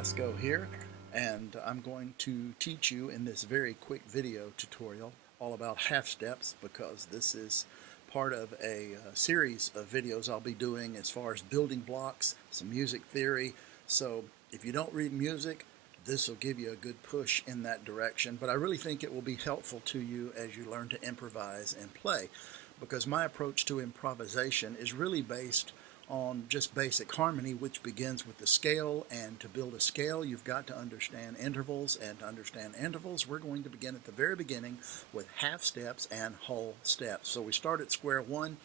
Fresco here, and I'm going to teach you in this very quick video tutorial all about half steps, because this is part of a series of videos I'll be doing as far as building blocks, some music theory. So if you don't read music, this will give you a good push in that direction, but I really think it will be helpful to you as you learn to improvise and play, because my approach to improvisation is really based on just basic harmony, which begins with the scale. And to build a scale, you've got to understand intervals, and to understand intervals, we're going to begin at the very beginning with half steps and whole steps. So we start at square one,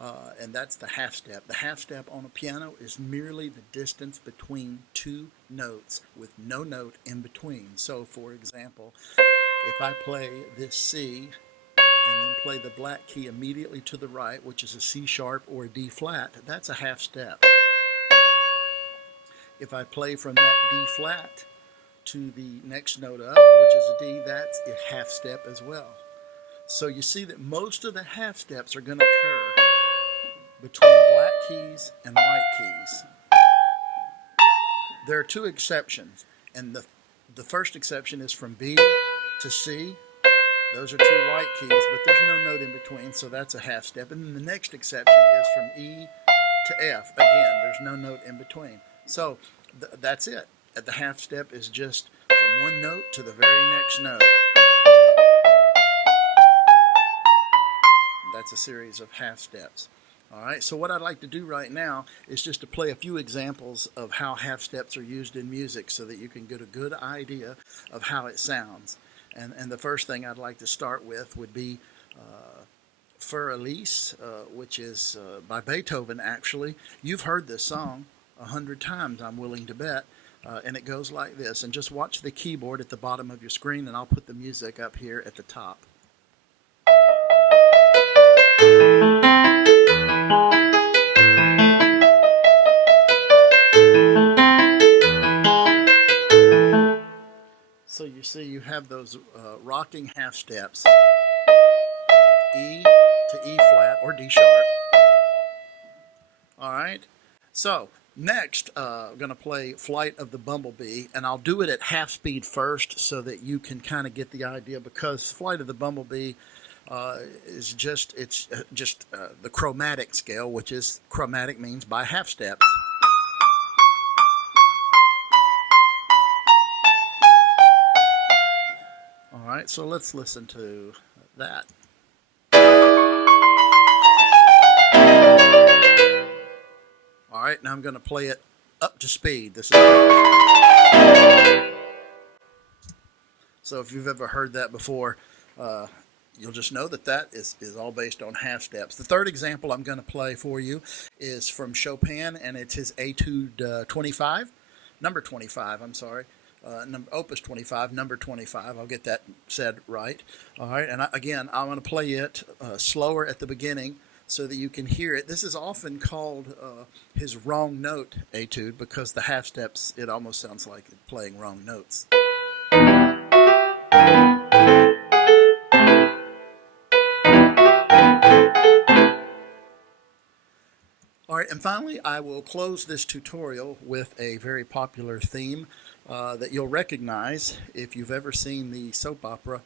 and that's the half step. The half step on a piano is merely the distance between two notes with no note in between. So for example, if I play this C and then play the black key immediately to the right, which is a C sharp or a D flat, that's a half step. If I play from that D flat to the next note up, which is a D, that's a half step as well. So you see that most of the half steps are going to occur between black keys and white keys. There are two exceptions, and the first exception is from B to C. Those are two white keys, but there's no note in between, so that's a half step. And then the next exception is from E to F. Again, there's no note in between. So that's it. The half step is just from one note to the very next note. That's a series of half steps. All right, so what I'd like to do right now is just to play a few examples of how half steps are used in music so that you can get a good idea of how it sounds. And the first thing I'd like to start with would be Für Elise, which is by Beethoven, actually. You've heard this song 100 times, I'm willing to bet, and it goes like this. And just watch the keyboard at the bottom of your screen, and I'll put the music up here at the top. So you see you have those rocking half steps, E to E flat or D sharp. All right, so next I'm going to play Flight of the Bumblebee, and I'll do it at half speed first so that you can kind of get the idea, because Flight of the Bumblebee is just the chromatic scale, which is chromatic means by half steps. All right, so let's listen to that. All right, now I'm going to play it up to speed. This is so if you've ever heard that before, you'll just know that that is all based on half steps. The third example I'm going to play for you is from Chopin, and it's his Etude 25, number 25, I'm sorry. Opus 25, number 25. I'll get that said right. All right, and again, I'm going to play it slower at the beginning so that you can hear it. This is often called his wrong note etude, because the half steps, it almost sounds like playing wrong notes. All right, and finally, I will close this tutorial with a very popular theme that you'll recognize if you've ever seen the soap opera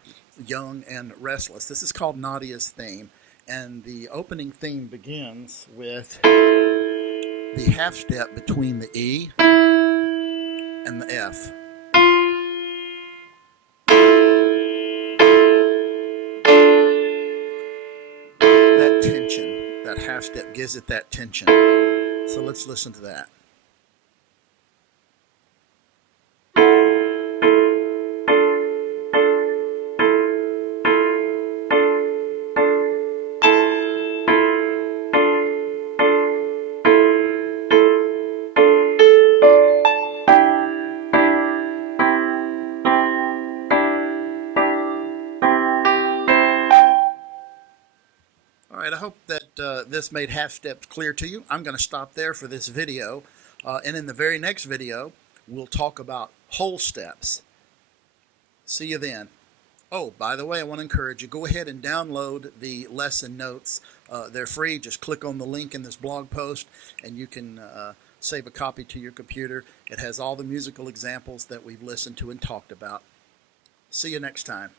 Young and Restless. This is called Nadia's theme, and the opening theme begins with the half step between the E and the F. That tension, that half step gives it that tension. So let's listen to that. All right, I hope that this made half steps clear to you. I'm going to stop there for this video, and in the very next video, we'll talk about whole steps. See you then. Oh, by the way, I want to encourage you, go ahead and download the lesson notes. They're free. Just click on the link in this blog post, and you can save a copy to your computer. It has all the musical examples that we've listened to and talked about. See you next time.